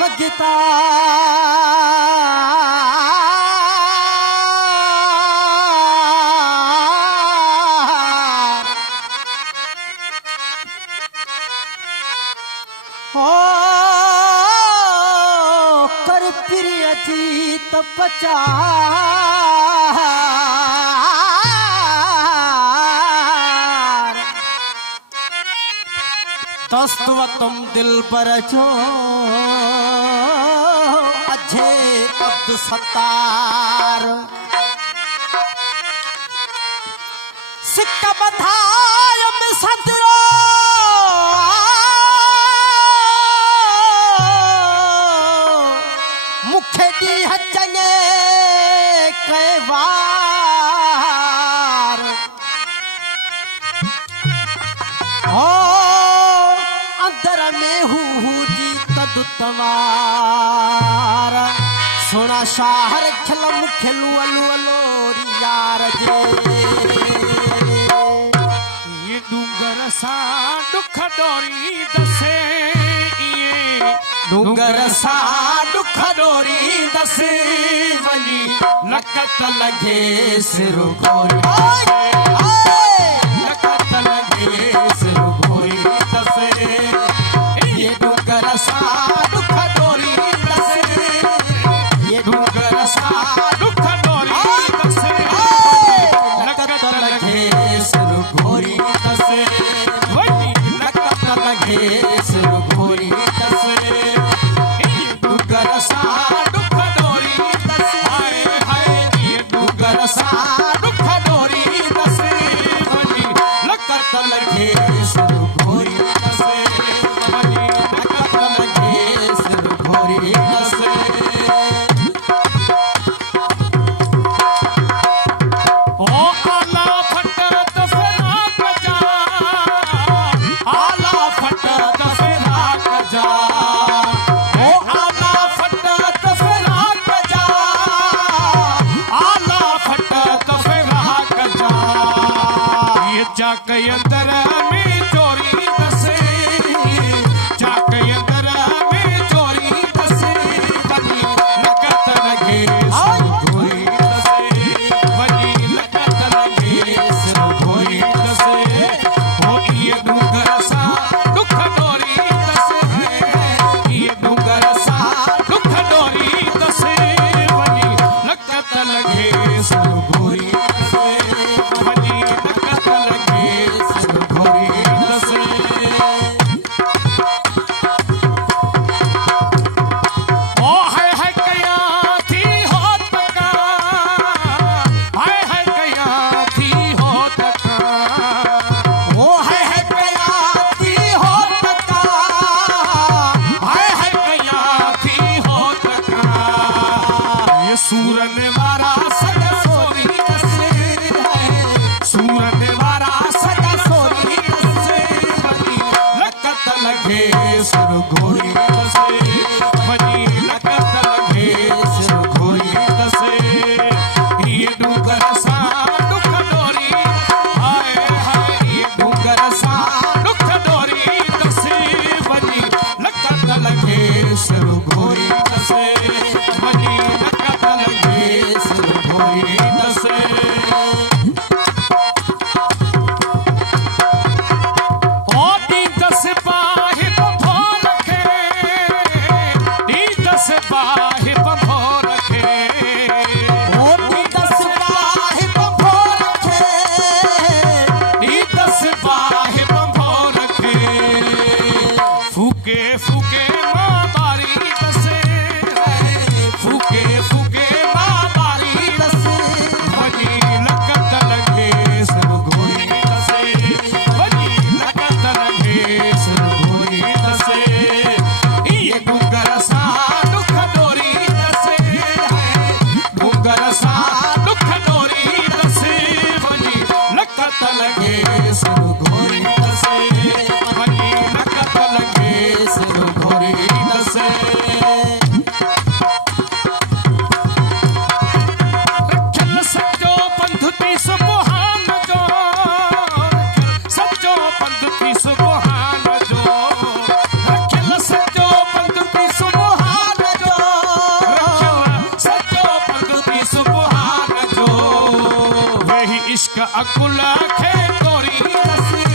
मगता हो कर प्रिय जीत बचा तस्तव तुम दिल पर जो अझे अब्द सत्तार सिक्का बधाय में सदरो मुखे दी हचने कई बार हो अंदर में हूँ जी तदुतवार सोना शाहर खिलम खिलू अलू अलोरी यार जे ये डूंगर सा दुख डोरी दसे ये डूंगर सा दुख डोरी दसे वली लकत लगे सिर गोरी लकत लगे सिर गोरी दसे ये डूंगर सा दुख डोरी दसे ये डूंगर सा दुख डोरी दसे लकत लगे सिर गोरी दसे वली लकत लगे सिर गोरी दसे ये डूंगर सा दुख डोरी दसे हाय हाय ये डूंगर सा दुख डोरी दसे वली लकत लगे सिर गोरी दसे वली लकत लगे सिर गोरी दसे ओ आला फटत फराक जा आला फटत फराक जा ओ आला फटत फराक जा आला फटत फराक जा ये जाक अंदर में चोरी दसे जाक अंदर में चोरी दसे बनी लकत लगे सर गोरी दसे बनी लकत लगे सर गोरी दसे हो ये डूंगर सा दुख डोरी दसे ये डूंगर सा दुख डोरी दसे बनी लकत लगे सर गोरी दसे बनी लकत लगे सर गोरी दसे ओ है कया थी होत का है कया थी होत का वो है कयाती हो तका है कया थी होत का ये सूरन वारा सदा सोरी दसे सूरन वारा सदा सोरी दसे बनी लकत लगे सुर घोरी दसे बनी लकत लगे सुर घोरी दसे ये डूंगर सा दुख डोरी हाय हाय ये डूंगर सा दुख डोरी दसे बनी लकत लगे सुर घोरी दसे बनी लकत लगे सुर घोरी दसे ओ दी दस बाहि बंधो रखे दी दस बाहि बंधो रखे ओ दी दस बाहि बंधो रखे दी दस बाहि बंधो रखे फूके फूके माँ बारी दसे फूके फूके माँ बारी दसे इश्क अकुल खे तोरी रसिया